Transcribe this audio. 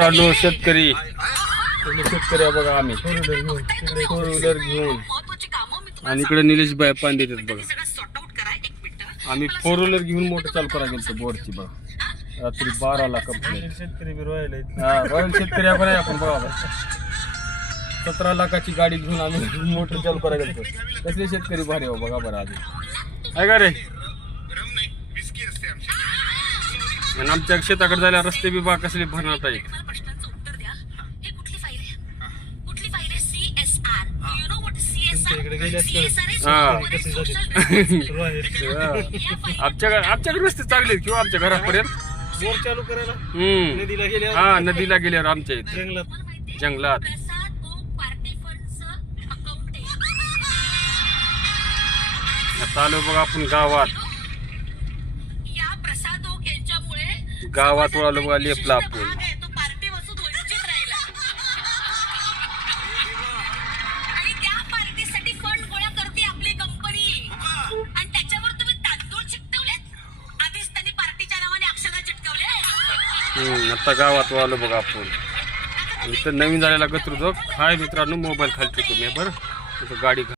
मित्रांनो शेतकरी बघा आम्ही फोर व्हीलर घेऊन आणि इकडे निलेश बाय पाणी देतात बघा. आम्ही फोर व्हीलर घेऊन मोटर चालू करायला गेलो बोरची बघा. रात्री 12ला कंप्लीट शेतकरी बी राहिले. रॉयल शेतकरी आपण आहे आपण बघा. 17 लाखाची गाडी घेऊन आम्ही मोटर चालू करायला गेलो. कसले शेतकरी भारी हो बघा बरं आधी काय का रे. आणि आमच्या शेताकडे जायला रस्ते बी बघा कसले भरणार आहेत. आमच्याकडे रस्ते चांगले किंवा आमच्या घरापर्यंत बोर चालू करायला नदीला गेल्या. हा नदीला गेल्यावर आमच्या इथे जंगलात आता आलो बघा आपण गावात वळालो बघा लेपला आपण. आता गावात आलो बघा आपण. इथं नवीन झालेला गतृ हाय मित्रांनो मोबाईल खाली तुम्ही बरं गाडी